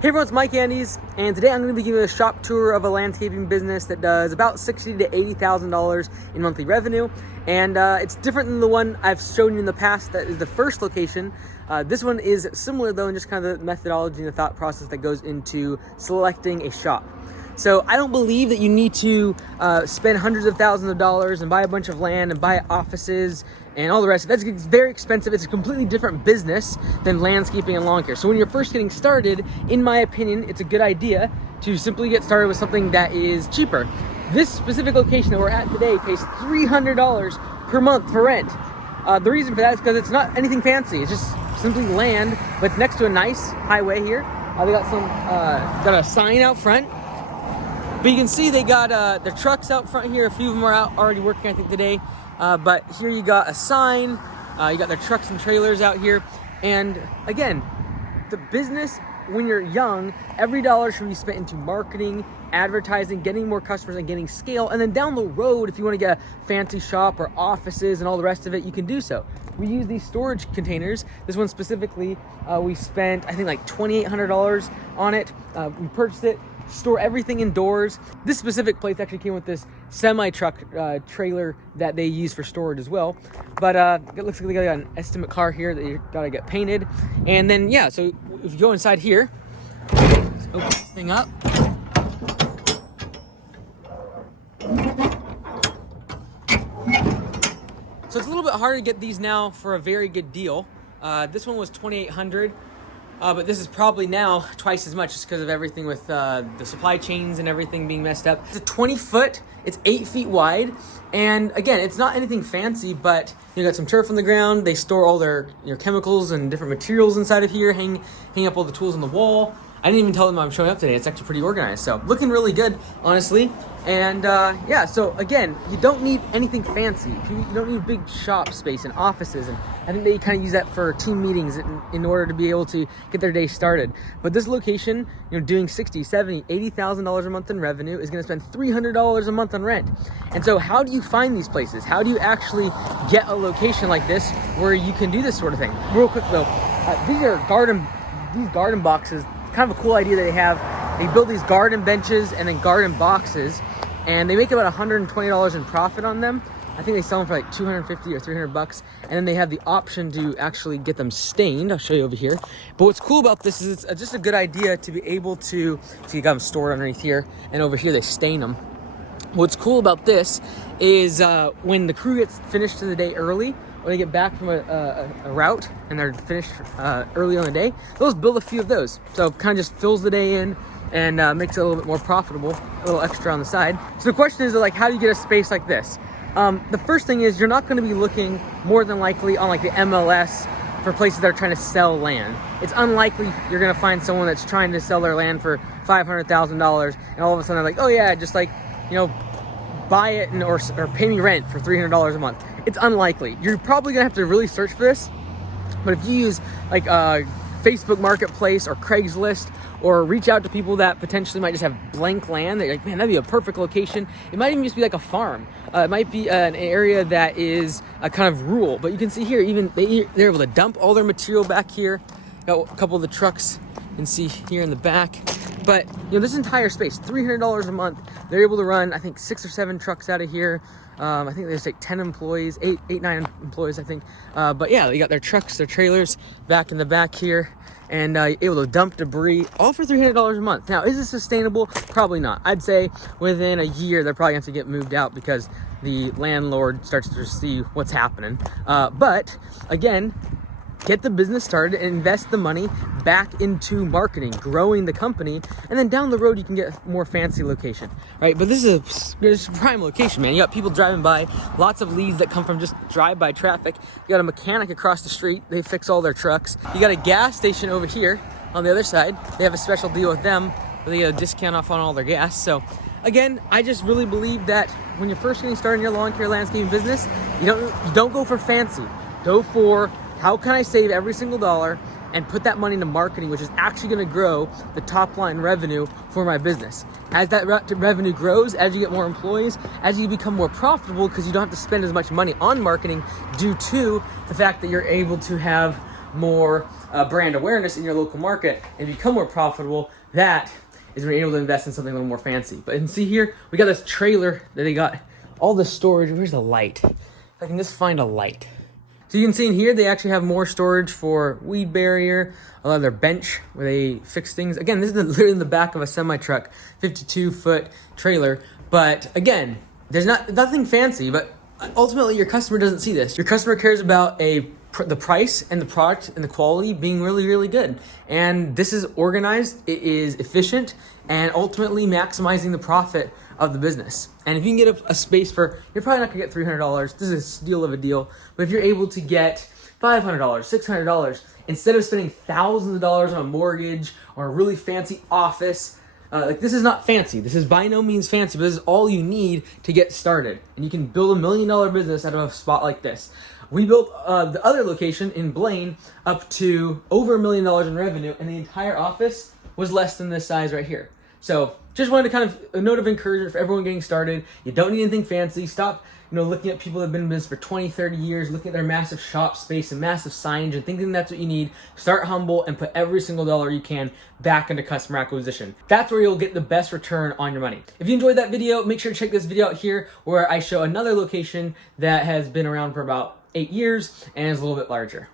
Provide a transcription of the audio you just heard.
Hey everyone, it's Mike Andes, and today I'm going to be giving you a shop tour of a landscaping business that does about $60,000 to $80,000 in monthly revenue, and it's different than the one I've shown you in the past that is the first location. This one is similar though in just kind of the methodology and the thought process that goes into selecting a shop. So I don't believe that you need to spend hundreds of thousands of dollars and buy a bunch of land and buy offices and all the rest. That's very expensive. It's a completely different business than landscaping and lawn care. So when you're first getting started, in my opinion, it's a good idea to simply get started with something that is cheaper. This specific location that we're at today pays $300 per month for rent. The reason for that is because it's not anything fancy. It's just simply land, but it's next to a nice highway here. They got a sign out front. But you can see they got their trucks out front here. A few of them are out already working, I think, today. But here you got a sign. You got their trucks and trailers out here. And again, the business, when you're young, every dollar should be spent into marketing, advertising, getting more customers, and getting scale. And then down the road, if you want to get a fancy shop or offices and all the rest of it, you can do so. We use these storage containers. This one specifically, we spent, I think, like $2,800 on it. We purchased it. Store everything indoors. This specific place actually came with this semi-truck trailer that they use for storage as well. But it looks like they got an estimate car here that you gotta get painted. And then, yeah, so if you go inside here, let's open this thing up. So it's a little bit harder to get these now for a very good deal. This one was $2,800. But this is probably now twice as much just because of everything with the supply chains and everything being messed up. It's a 20 foot, it's 8 feet wide. And again, it's not anything fancy, but you got some turf on the ground. They store all their chemicals and different materials inside of here, hang up all the tools on the wall. I didn't even tell them I'm showing up today. It's actually pretty organized. So looking really good, honestly. And yeah, so again, you don't need anything fancy. You don't need big shop space and offices. And I think they kind of use that for team meetings in order to be able to get their day started. But this location, doing $60,000, $70,000, $80,000 a month in revenue is going to spend $300 a month on rent. And so how do you find these places? How do you actually get a location like this where you can do this sort of thing? Real quick though, these garden boxes. Kind of a cool idea that they have. They build these garden benches and then garden boxes, and they make about $120 in profit on them. I think they sell them for like $250 or $300, and then they have the option to actually get them stained. I'll show you over here. But what's cool about this is it's just a good idea to be able to, so you got them stored underneath here, and over here they stain them. What's cool about this is when the crew gets finished to the day early, when they get back from a route and they're finished early on the day, they'll just build a few of those. So it kind of just fills the day in and makes it a little bit more profitable, a little extra on the side. So the question is, like, how do you get a space like this? The first thing is you're not going to be looking more than likely on like the MLS for places that are trying to sell land. It's unlikely you're going to find someone that's trying to sell their land for $500,000 and all of a sudden they're like, oh yeah, just like, buy it or pay me rent for $300 a month. It's unlikely. You're probably gonna have to really search for this. But if you use like Facebook Marketplace or Craigslist, or reach out to people that potentially might just have blank land, they're like, man, that'd be a perfect location. It might even just be like a farm. It might be an area that is a kind of rural. But you can see here, even they're able to dump all their material back here. Got a couple of the trucks you can see here in the back. But this entire space, $300 a month, they're able to run, I think, 6 or 7 trucks out of here. I think they just take 10 employees, 9 employees, I think. But yeah, they got their trucks, their trailers back in the back here, and able to dump debris, all for $300 a month. Now, is this sustainable? Probably not. I'd say within a year, they're probably going to get moved out because the landlord starts to see what's happening. But again, get the business started and invest the money back into marketing, growing the company, and then down the road you can get a more fancy location, right? But this is a prime location, man. You got people driving by, lots of leads that come from just drive-by traffic. You got a mechanic across the street, they fix all their trucks. You got a gas station over here on the other side. They have a special deal with them where they get a discount off on all their gas. So again, I just really believe that when you're first getting started in your lawn care landscaping business, you don't go for fancy. Go for, how can I save every single dollar and put that money into marketing, which is actually going to grow the top line revenue for my business. As that revenue grows, as you get more employees, as you become more profitable, because you don't have to spend as much money on marketing due to the fact that you're able to have more brand awareness in your local market and become more profitable, that is when you're able to invest in something a little more fancy. But you can see here, we got this trailer that they got all the storage. Where's the light? If I can just find a light. So you can see in here, they actually have more storage for weed barrier, a lot of their bench where they fix things. Again, this is literally in the back of a semi-truck, 52-foot trailer. But again, there's nothing fancy, but ultimately your customer doesn't see this. Your customer cares about the price and the product and the quality being really, really good. And this is organized, it is efficient, and ultimately maximizing the profit of the business. And if you can get a space for, you're probably not gonna get $300, this is a steal of a deal, but if you're able to get $500, $600, instead of spending thousands of dollars on a mortgage or a really fancy office, like this is not fancy. This is by no means fancy, but this is all you need to get started. And you can build $1 million business out of a spot like this. We built the other location in Blaine up to over $1 million in revenue, and the entire office was less than this size right here. So just wanted to kind of a note of encouragement for everyone getting started. You don't need anything fancy. Stop, looking at people that have been in business for 20, 30 years, looking at their massive shop space and massive signage and thinking that's what you need. Start humble and put every single dollar you can back into customer acquisition. That's where you'll get the best return on your money. If you enjoyed that video, make sure to check this video out here where I show another location that has been around for about 8 years and is a little bit larger.